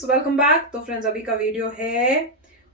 Friends, welcome back. तो friends, अभी का वीडियो है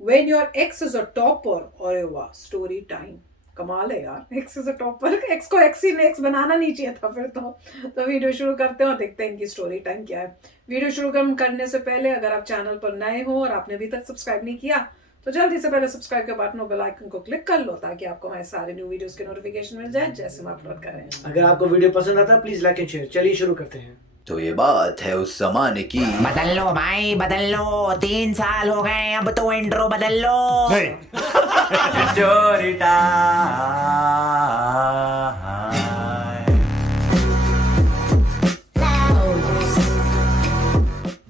when your x is a topper और वाह स्टोरी टाइम। कमाल है यार, x is a topper. X को एक्स ही ने एक्स बनाना नहीं चाहिए था फिर तो वीडियो शुरू करते हैं और देखते हैं इनकी स्टोरी टाइम क्या है। वीडियो शुरू करने से पहले अगर आप चैनल पर नए हो और आपने अभी तक सब्सक्राइब नहीं किया तो जल्दी से पहले सब्सक्राइब के बटन और बेल आइकन को क्लिक कर लो ताकि आपको हमारे सारे न्यू वीडियोस के नोटिफिकेशन मिल जाए जैसे हम अपलोड करें। अगर आपको वीडियो पसंद आता है प्लीज लाइक एंड शेयर। चलिए शुरू करते हैं। तो ये बात है उस जमाने की। बदल लो भाई बदल लो, 3 साल हो गए, अब तो इंट्रो बदल लो। Story time.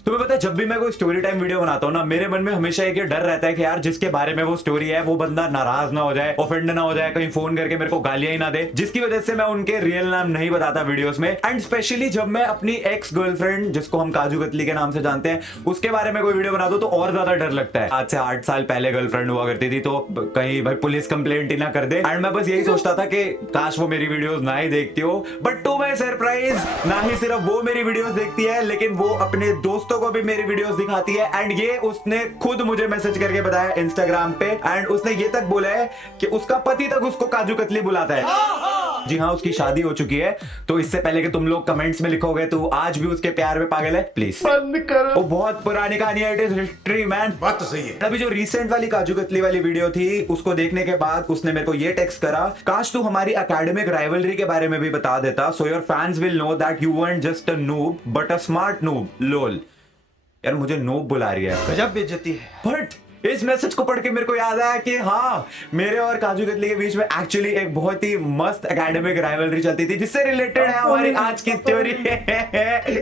तुम्हें पता है, जब भी मैं कोई स्टोरी टाइम वीडियो बनाता हूँ ना, मेरे मन में हमेशा एक ये डर रहता है कि यार जिसके बारे में वो स्टोरी है वो बंदा नाराज ना हो जाए, ऑफेंड ना हो जाए, कहीं फोन करके मेरे को गालियां ही ना दे, जिसकी वजह से मैं उनके रियल नाम नहीं बताता वीडियोस में। एंड स्पेशली जब मैं अपनी एक्स गर्लफ्रेंड, जिसको हम काजू कतली के नाम से जानते हैं, उसके बारे में कोई वीडियो बना दो तो और ज्यादा डर लगता है। आज से 8 साल पहले गर्लफ्रेंड हुआ करती थी, तो कहीं भाई पुलिस कंप्लेंट ही ना कर दे। एंड मैं बस यही सोचता था कि काश वो मेरी वीडियोस ना ही देखती हो, बट टू माय सरप्राइज ना ही सिर्फ वो मेरी वीडियोस देखती है, लेकिन वो अपने दोस्तों को भी मेरी वीडियोस दिखाती है। एंड ये उसने खुद मुझे मैसेज करके बताया इंस्टाग्राम पे। एंड उसने ये तक बोला है कि उसका पति तक उसको काजू कतली बुलाता है। जी हाँ, उसकी शादी हो चुकी है। तो इससे पहले कि तुम लोग कमेंट्स में लिखोगे तो आज भी उसके प्यार में पागल है, प्लीज बंद करो। वो बहुत पुरानी कहानी है, इट इज हिस्ट्री मैन। बात तो सही है। अभी जो रिसेंट वाली काजू कतली वाली वीडियो थी, उसको देखने के बाद उसने मेरे को ये टेक्स्ट करा, काश तू हमारी एकेडमिक राइवलरी के बारे में भी बता देता, so your fans will know that you weren't just a noob but a smart noob. Lol. यार मुझे नूब बुला रही है, गजब बेइज्जती है। बट इस मैसेज को पढ़ के मेरे को याद आया कि हाँ, मेरे और काजू कतली के बीच में एक्चुअली एक बहुत ही मस्त एकेडमिक राइवलरी चलती थी, जिससे रिलेटेड है हमारी आज की स्टोरी।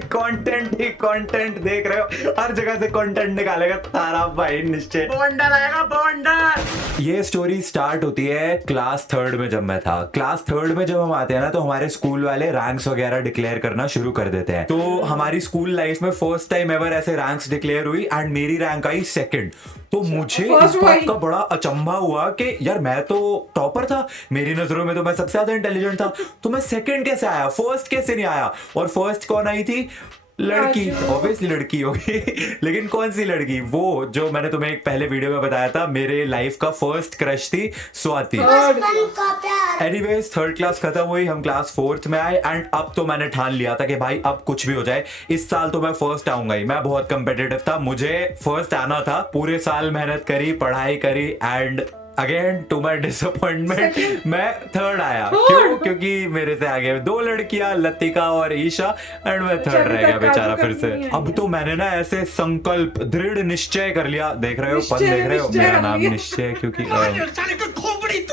कंटेंट ही कंटेंट देख रहे हो, हर जगह से कंटेंट निकालेगा तारा भाई निश्चय। बंडल आएगा बंडल। ये स्टोरी स्टार्ट होती है क्लास 3rd में। जब मैं था क्लास 3rd में, जब हम आते हैं ना, तो हमारे स्कूल वाले रैंक्स वगैरह डिक्लेयर करना शुरू कर देते हैं। तो हमारी स्कूल लाइफ में फर्स्ट टाइम एवर ऐसे रैंक्स डिक्लेयर हुई एंड मेरी रैंक आई 2nd। तो मुझे इस बात का बड़ा अचंभा हुआ कि यार मैं तो टॉपर था, मेरी नजरों में तो मैं सबसे ज्यादा इंटेलिजेंट था, तो मैं 2nd कैसे आया, 1st कैसे नहीं आया। और 1st कौन आई थी? लड़की। ऑब्वियसली लड़की होगी। लेकिन कौन सी लड़की? वो जो मैंने तुम्हें एक पहले वीडियो में बताया था, मेरे लाइफ का फर्स्ट क्रश थी, स्वाति। एनीवेज 3rd क्लास खत्म हुई, हम क्लास 4th में आए। एंड अब तो मैंने ठान लिया था कि भाई अब कुछ भी हो जाए, इस साल तो मैं फर्स्ट आऊंगा ही। मैं बहुत कंपेटिटिव था, मुझे फर्स्ट आना था। पूरे साल मेहनत करी, पढ़ाई करी, and again to my disappointment मैं 3rd आया। क्यों? क्योंकि मेरे से आगे 2 लड़कियां, लतिका और ईशा, एंड मैं 3rd रह गया बेचारा फिर से। अब तो मैंने ना ऐसे संकल्प, दृढ़ निश्चय कर लिया। देख रहे हो पन, देख रहे हो मेरा नाम निश्चय, क्योंकि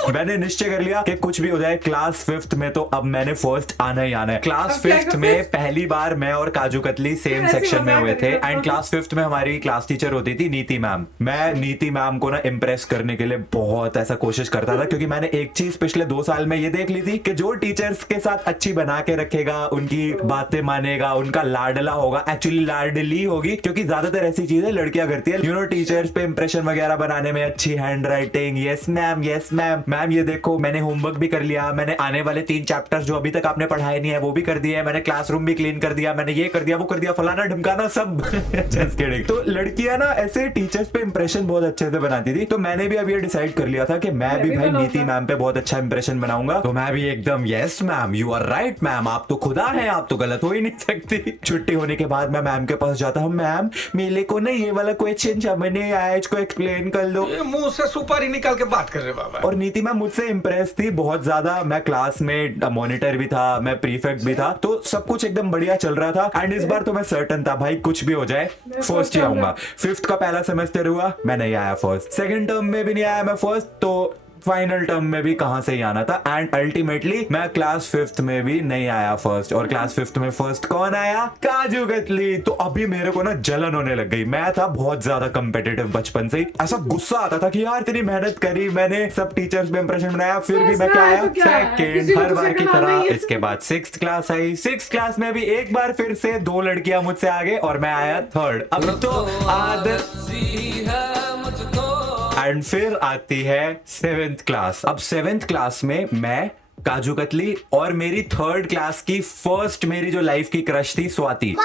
मैंने निश्चय कर लिया कि कुछ भी हो जाए, क्लास 5th में तो अब मैंने फर्स्ट आना ही आना है। क्लास 5th में पहली बार मैं और काजू कतली सेम सेक्शन में हुए थे। एंड क्लास 5th में हमारी क्लास टीचर होती थी नीति मैम। मैं नीति मैम को ना इम्प्रेस करने के लिए बहुत ऐसा कोशिश करता था, क्योंकि मैंने एक चीज पिछले 2 साल में ये देख ली थी कि जो टीचर्स के साथ अच्छी बना के रखेगा, उनकी बातें मानेगा, उनका लाडला होगा, एक्चुअली लाडली होगी, क्योंकि ज्यादातर ऐसी चीजें लड़कियां करती है। यू नो, टीचर्स पे इंप्रेशन वगैरह बनाने में, अच्छी hand writing, yes ma'am, ma'am ये देखो मैंने होमवर्क भी कर लिया, मैंने आने वाले 3 चैप्टर्स जो अभी तक आपने पढ़ाए नहीं है वो भी कर दिए, मैंने क्लासरूम भी क्लीन कर दिया, मैंने ये कर दिया, वो कर दिया, फलाना ढमकाना सब। Just kidding. तो लड़कियां ना ऐसे टीचर्स पे इंप्रेशन बहुत अच्छे से बनाती थी। तो मैंने भी अब ये डिसाइड कर लिया था कि मैं भी भाई नीति मैम पे बहुत अच्छा इंप्रेशन बनाऊंगा। तो मैं भी एकदम yes ma'am, you are right ma'am, आप तो खुदा हैं, आप तो गलत हो ही नहीं सकती। छुट्टी होने के बाद मैं मैम के पास जाता हूँ, मैम मेरे को ना ये वाला क्वेश्चन समझ नहीं आया, इसको एक्सप्लेन कर दो। मुंह से सुपारी निकाल के बात कर रहे बाबा। और नीति मैम मुझसे इंप्रेस थी बहुत ज्यादा। मैं क्लास में मॉनिटर भी था, मैं प्रीफेक्ट भी था, तो सब कुछ एकदम बढ़िया चल रहा था। एंड इस बार तो मैं सर्टन था भाई, कुछ भी हो जाए फर्स्ट ही आऊंगा। 5th का पहला सेमेस्टर हुआ, मैं नहीं आया फर्स्ट। 2nd टर्म में भी नहीं आया मैं फर्स्ट, तो फाइनल टर्म में भी कहां से ही आना था। एंड अल्टीमेटली मैं क्लास 5th में भी नहीं आया फर्स्ट। और क्लास 5th में फर्स्ट कौन आया? काजू कतली। तो अभी मेरे को ना जलन होने लग गई। मैं था बहुत ज्यादा कंपेटिटिव बचपन से ही, ऐसा गुस्सा आता था कि यार इतनी मेहनत करी मैंने, सब टीचर्स पे इंप्रेशन बनाया, फिर भी मैं क्या आया? 2nd, हर बार की तरह। इसके बाद 6th क्लास आई। 6th क्लास में भी एक बार फिर से 2 लड़कियां मुझसे आगे और मैं आया 3rd। अब तो आदत। एंड फिर आती है 7th क्लास। अब 7th क्लास में मैं, काजू कतली और मेरी 3rd क्लास की फर्स्ट, मेरी जो लाइफ की क्रश थी, स्वाति।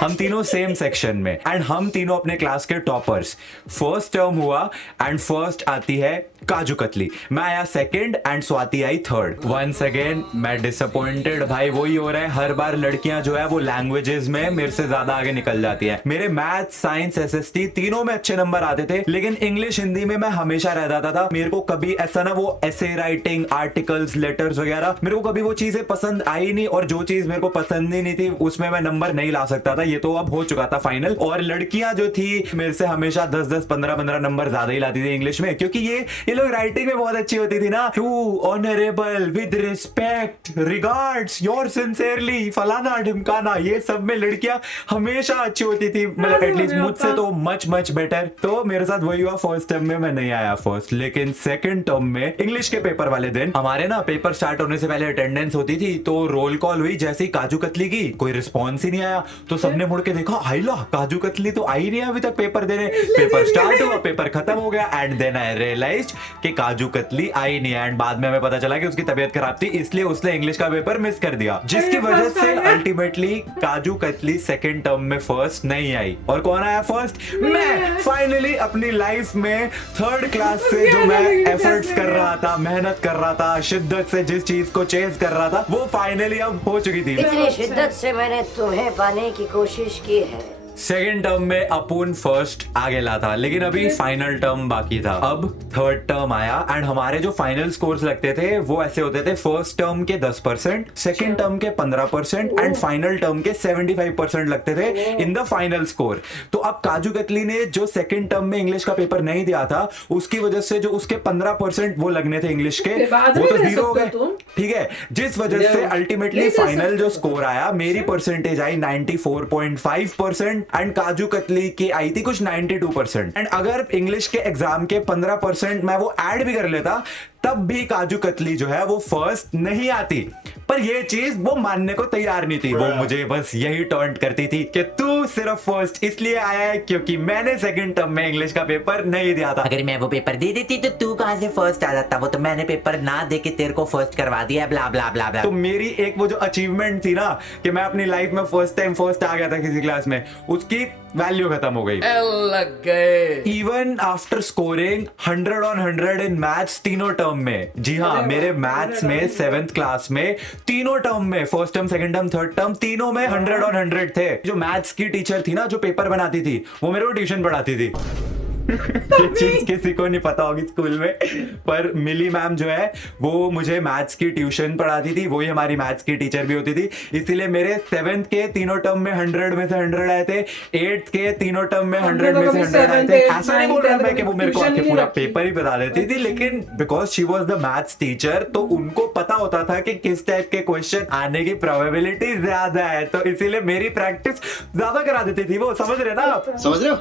हम तीनों सेम सेक्शन में एंड हम तीनों अपने क्लास के टॉपर्स। फर्स्ट टर्म हुआ एंड फर्स्ट आती है काजू कतली, मैं आया सेकंड एंड स्वाति आई थर्ड। वंस अगेन मैं डिसअपॉइंटेड। भाई वही हो रहा है, हर बार लड़कियां जो है वो लैंग्वेजेस में मेरे से ज्यादा आगे निकल जाती है। मेरे मैथ साइंस एसएसटी तीनों में अच्छे नंबर आते थे, लेकिन इंग्लिश हिंदी में मैं हमेशा रह जाता था। मेरे को कभी ऐसा ना वो ऐसे राइटिंग आर्टिकल्स लेटर्स वगैरह मेरे को कभी वो चीजें पसंद आई नहीं, और जो चीज मेरे को पसंद ही नहीं थी उसमें मैं नंबर नहीं ला सकता था। ये तो अब हो चुका था फाइनल। और लड़कियां जो थी मेरे से हमेशा 10-10 15-15 नंबर ज्यादा ही लाती थी इंग्लिश में, क्योंकि ये लोग राइटिंग में बहुत अच्छी होती थी ना। To honourable with respect regards your sincerely फलाना ढिमकाना, ये सब में लड़कियां हमेशा अच्छी होती थी, मतलब एटलीस्ट मुझसे तो मच बेटर। तो मेरे साथ वही हुआ, फर्स्ट टर्म में मैं नहीं आया फर्स्ट। लेकिन सेकंड टर्म में इंग्लिश के पेपर वाले दिन हमारे ना पेपर स्टार्ट होने से पहले अटेंडेंस होती थी, तो रोल कॉल हुई। जैसे ही काजू कतली की कोई रिस्पॉन्स ही नहीं आया, तो सबने मुड़ के देखा, हाइला काजू कतली तो आई नहीं अभी तक पेपर देने। पेपर स्टार्ट हुआ, पेपर खत्म हो गया एंड देन आई रियलाइज्ड कि काजू कतली आई नहीं है। एंड बाद में हमें पता चला कि उसकी तबीयत खराब थी, इसलिए उसने इंग्लिश का पेपर मिस कर दिया, जिसकी वजह से ultimately kaju katli second term में फर्स्ट नहीं आई। और कौन आया फर्स्ट? मैं। फाइनली अपनी लाइफ में थर्ड क्लास से जो मैं एफर्ट्स कर रहा था, मेहनत कर रहा था, शिद्दत से जिस चीज को चेज कर रहा था, वो फाइनली अब हो चुकी थी। इतनी शिद्दत से मैंने तुम्हें पाने की कोशिश की है। सेकेंड टर्म में अपुन फर्स्ट आगे ला था, लेकिन अभी फाइनल टर्म बाकी था। अब थर्ड टर्म आया एंड हमारे जो फाइनल स्कोर्स लगते थे वो ऐसे होते थे, फर्स्ट टर्म के 10%, सेकेंड टर्म के 15% एंड फाइनल टर्म के 75% लगते थे इन द फाइनल स्कोर। तो अब काजू कतली ने जो सेकेंड टर्म में इंग्लिश का पेपर नहीं दिया था, उसकी वजह से जो उसके 15% वो लगने थे इंग्लिश के, वो तो जीरो हो गए। ठीक है, जिस वजह से अल्टीमेटली फाइनल जो स्कोर आया, मेरी percentage I 94.5% and kaju katli की आई थी कुछ 92%। एंड अगर इंग्लिश के एग्जाम के 15% मैं वो ऐड भी कर लेता, तब भी काजू कतली जो है वो फर्स्ट नहीं आती। पर ये चीज वो मानने को तैयार नहीं थी। वो मुझे बस यही टॉन्ट करती थी कि तू सिर्फ फर्स्ट इसलिए आया है क्योंकि मैंने सेकंड टर्म में इंग्लिश का पेपर नहीं दिया था। अगर मैं वो पेपर दे देती तो तू कहां से फर्स्ट आ जाता? वो तो मैंने पेपर ना दे के तेरे को फर्स्ट करवा दिया, ब्ला ब्ला ब्ला ब्ला। तो मेरी एक वो जो अचीवमेंट थी ना कि मैं अपनी लाइफ में फर्स्ट टाइम फर्स्ट आ गया था किसी क्लास में, उसकी वैल्यू खत्म हो गई। लग गए। Even after scoring 100 on 100 in maths तीनों टर्म में। जी हाँ, मेरे मैथ्स में 7th क्लास में तीनों टर्म में, first term second term third term, तीनों में 100 on 100 थे। जो मैथ्स की टीचर थी ना, जो पेपर बनाती थी, वो मेरे को ट्यूशन पढ़ाती थी। ये चीज किसी को नहीं पता होगी स्कूल में, पर मिली मैम जो है वो मुझे मैथ्स की ट्यूशन पढ़ाती थी, वही हमारी मैथ्स की टीचर भी होती थी। इसीलिए मेरे 7th के तीनों टर्म में 100 में से 100 आए थे, 8th के तीनों टर्म में 100 में से 100 आए थे। ऐसा नहीं बोल रहा मैं कि वो मेरे को आके पूरा पेपर ही बता देती थी, लेकिन because she was the maths teacher, तो उनको पता होता था कि किस टाइप के क्वेश्चन आने की प्रोबेबिलिटी ज्यादा है, तो इसीलिए मेरी प्रैक्टिस ज्यादा करा देती थी वो। समझ रहे ना आप? समझ रहे हो?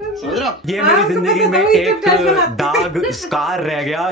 समझ रहे हो? ये मेरी जिंदगी में एक दाग स्कार रह गया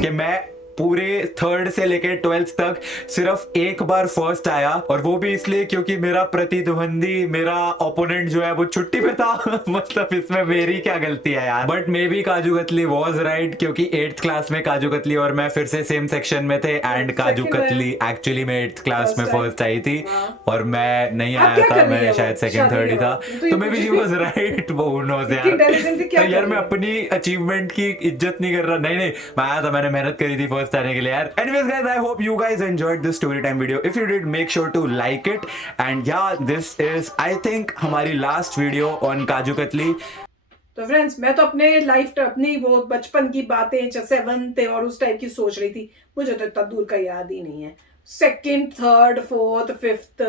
कि मैं पूरे 3rd से लेकर 12th तक सिर्फ एक बार फर्स्ट आया, और वो भी इसलिए क्योंकि मेरा प्रतिद्वंदी, मेरा ओपोनेंट जो है वो छुट्टी पे था। मतलब इसमें मेरी क्या गलती है यार। But may be kaju katli was right, क्योंकि 8th क्लास में काजू कतली और मैं फिर से सेम सेक्शन में थे एंड काजू कतली एक्चुअली में 8th क्लास में फर्स्ट आई थी और मैं नहीं आया था, मैं शायद सेकंड थर्ड ही था। तो may be she was right. वो नोज यार मैं अपनी अचीवमेंट की इज्जत नहीं कर रहा। नहीं मैं आया था, मैंने मेहनत करी थी फर्स्ट आने के लिए यार। Anyways guys, I hope you guys enjoyed this story time video. If you did, make sure to like it. And yeah, this is I think हमारी last video on kaju katli. तो फ्रेंड्स, मैं तो अपने लाइफ अपनी वो बचपन की बातें 7th और उस टाइप की सोच रही थी। मुझे तो इतना दूर का याद ही नहीं है। 2nd, 3rd, 4th, 5th,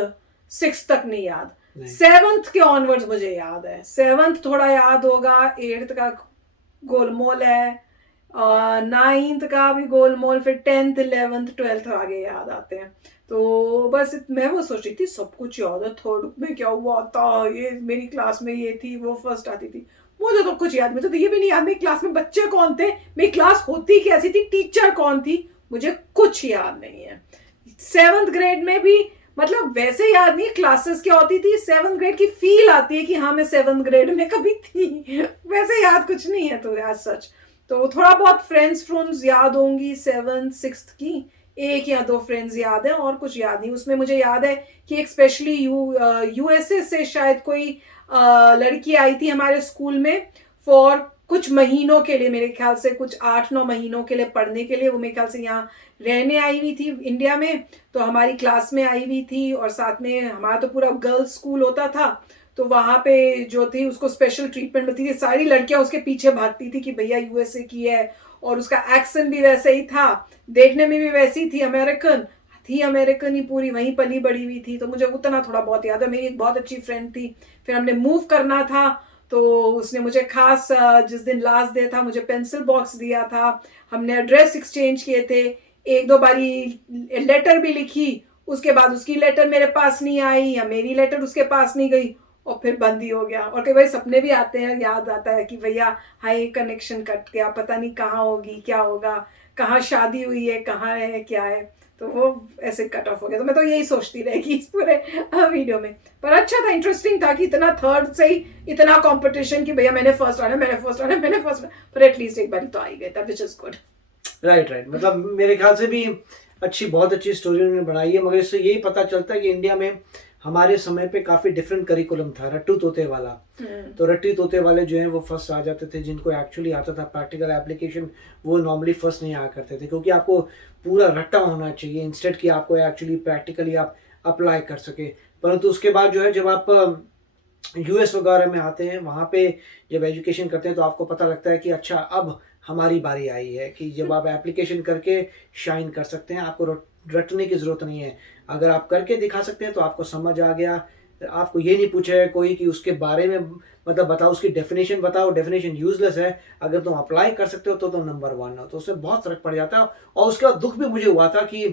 6th तक नहीं याद। 7th के ऑनवर्ड्स मुझे याद है। 7th थोड़ा याद होगा, 8th का गोलमोल है, 9th का भी गोलमोल, फिर 10th, 11th, 12th आगे याद आते हैं। तो बस मैं वो सोच रही थी सब कुछ याद है। 3rd में क्या हुआ था, ये मेरी क्लास में ये थी, वो फर्स्ट आती थी, मुझे तो कुछ याद। मुझे तो ये भी नहीं याद मेरी क्लास में बच्चे कौन थे, मेरी क्लास होती कैसी थी, टीचर कौन थी, मुझे कुछ याद नहीं है। 7th ग्रेड में भी मतलब वैसे याद नहीं क्लासेस क्या होती थी, 7th ग्रेड की फील आती है कि हाँ मैं 7th ग्रेड में कभी थी, वैसे याद कुछ नहीं है। तो याद सच तो थोड़ा बहुत फ्रेंड्स याद होंगी 7th 6th की, 1 या 2 फ्रेंड्स याद हैं और कुछ याद नहीं। उसमें मुझे याद है कि एक स्पेशली यूएसए से शायद कोई लड़की आई थी हमारे स्कूल में फॉर कुछ महीनों के लिए, मेरे ख्याल से कुछ 8-9 महीनों के लिए पढ़ने के लिए। वो मेरे ख्याल से यहाँ रहने आई हुई थी इंडिया में, तो हमारी क्लास में आई हुई थी और साथ में हमारा तो पूरा गर्ल्स स्कूल होता था, तो वहाँ पे जो थी उसको स्पेशल ट्रीटमेंट मिलती थी। सारी लड़कियाँ उसके पीछे भागती थी कि भैया यूएसए की है, और उसका एक्सेंट भी वैसे ही था, देखने में भी वैसी थी, अमेरिकन ही पूरी, वहीं पली बड़ी हुई थी। तो मुझे उतना थोड़ा बहुत याद है। मेरी एक बहुत अच्छी फ्रेंड थी, फिर हमने मूव करना था तो उसने मुझे खास जिस दिन लास्ट डे था मुझे पेंसिल बॉक्स दिया था, हमने एड्रेस एक्सचेंज किए थे, 1-2 बारी लेटर भी लिखी, उसके बाद उसकी लेटर मेरे पास नहीं आई या मेरी लेटर उसके पास नहीं गई और फिर बंद ही हो गया। और कई बार सपने भी आते हैं, याद आता है कि भैया हाय कनेक्शन कट गया, पता नहीं कहाँ होगी, क्या होगा, कहाँ शादी हुई है, कहाँ है, क्या है, तो वो ऐसे कट ऑफ हो गया। तो मैं तो यही सोचती रहेगी इस पूरे वीडियो में। पर अच्छा था, इंटरेस्टिंग था कि इतना थर्ड से ही इतना कंपटीशन कि भैया मैंने फर्स्ट आना, पर एटलीस्ट एक बार तो आ ही गया था, विच इज गुड। राइट मतलब मेरे ख्याल से भी बहुत अच्छी स्टोरी उन्होंने बनाई है, मगर इससे यही पता चलता है कि इंडिया में हमारे समय पे काफी डिफरेंट करिकुलम था, रट्टू तोते वाला। तो रट्टी तोते वाले जो हैं वो फर्स्ट आ जाते थे, जिनको एक्चुअली आता था प्रैक्टिकल एप्लीकेशन, वो नॉर्मली फर्स्ट नहीं आया करते थे, क्योंकि आपको पूरा रट्टा होना चाहिए इंस्टेड कि आपको एक्चुअली प्रैक्टिकली आप अप्लाई कर सके। परंतु उसके बाद जो है जब आप यूएस वगैरह में आते हैं, वहाँ पे जब एजुकेशन करते हैं तो आपको पता लगता है कि अच्छा अब हमारी बारी आई है कि जब आप एप्लीकेशन करके शाइन कर सकते हैं, आपको रटने की ज़रूरत नहीं है। अगर आप करके दिखा सकते हैं तो आपको समझ आ गया, आपको ये नहीं पूछेगा कोई कि उसके बारे में मतलब बताओ, उसकी डेफिनेशन बताओ, डेफिनेशन यूजलेस है, अगर तुम अप्लाई कर सकते हो तो नंबर 1 हो। तो उससे बहुत फर्क पड़ जाता है। और उसके बाद दुख भी मुझे हुआ था कि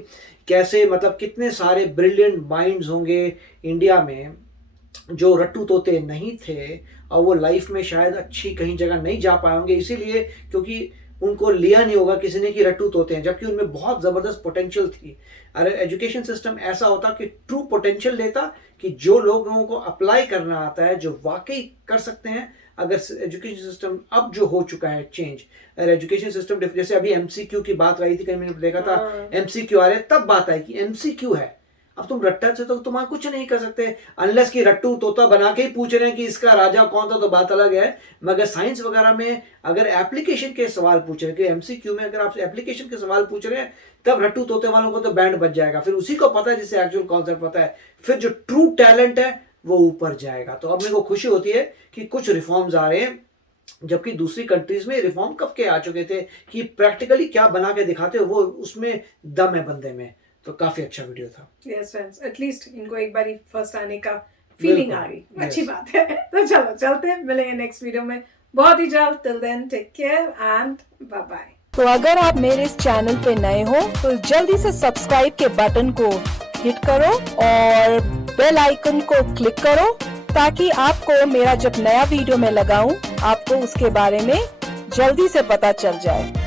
कैसे मतलब कितने सारे ब्रिलियंट माइंड्स होंगे इंडिया में जो रट्टू तोते नहीं थे और वो लाइफ में शायद अच्छी कहीं जगह नहीं जा पाए होंगे, इसीलिए क्योंकि उनको लिया नहीं होगा किसी ने कि रट्टू तोते हैं, जबकि उनमें बहुत ज़बरदस्त पोटेंशियल थी। अरे एजुकेशन सिस्टम ऐसा होता कि ट्रू पोटेंशियल देता कि जो लोगों को अप्लाई करना आता है, जो वाकई कर सकते हैं। अगर एजुकेशन सिस्टम अब जो हो चुका है चेंज, अगर एजुकेशन सिस्टम जैसे अभी एमसीक्यू की बात रही थी, कहीं मैंने देखा था एमसीक्यू आ रहे, तब बात आई कि एमसीक्यू है, अब तुम रट्टा से तो तुम कुछ नहीं कर सकते अनलेस कि रट्टू तोता बना के ही पूछ रहे हैं कि इसका राजा कौन था, तो बात अलग है। मगर साइंस वगैरह में अगर एप्लीकेशन के सवाल पूछ रहे हैं, एमसीक्यू में अगर आप एप्लीकेशन के सवाल पूछ रहे हैं, तब रट्टू तोते वालों को तो बैंड बज जाएगा, फिर उसी को पता है जिसे एक्चुअल कॉन्सेप्ट पता है, फिर जो ट्रू टैलेंट है वो ऊपर जाएगा। तो अब मेरे को खुशी होती है कि कुछ रिफॉर्म्स आ रहे हैं, जबकि दूसरी कंट्रीज में रिफॉर्म कब के आ चुके थे कि प्रैक्टिकली क्या बना के दिखाते हो, वो उसमें दम है बंदे में। तो काफी अच्छा वीडियो था। यस फ्रेंड्स, एटलीस्ट इनको एक बार फर्स्ट आने का फीलिंग आ गई, अच्छी बात है। तो चलो चलते हैं, मिलेंगे नेक्स्ट वीडियो में बहुत ही जल्द। Till then take care and bye bye. तो अगर आप मेरे इस चैनल पे नए हो तो जल्दी से सब्सक्राइब के बटन को हिट करो और बेल आइकन को क्लिक करो, ताकि आपको मेरा जब नया वीडियो मैं लगाऊं आपको उसके बारे में जल्दी से पता चल जाए।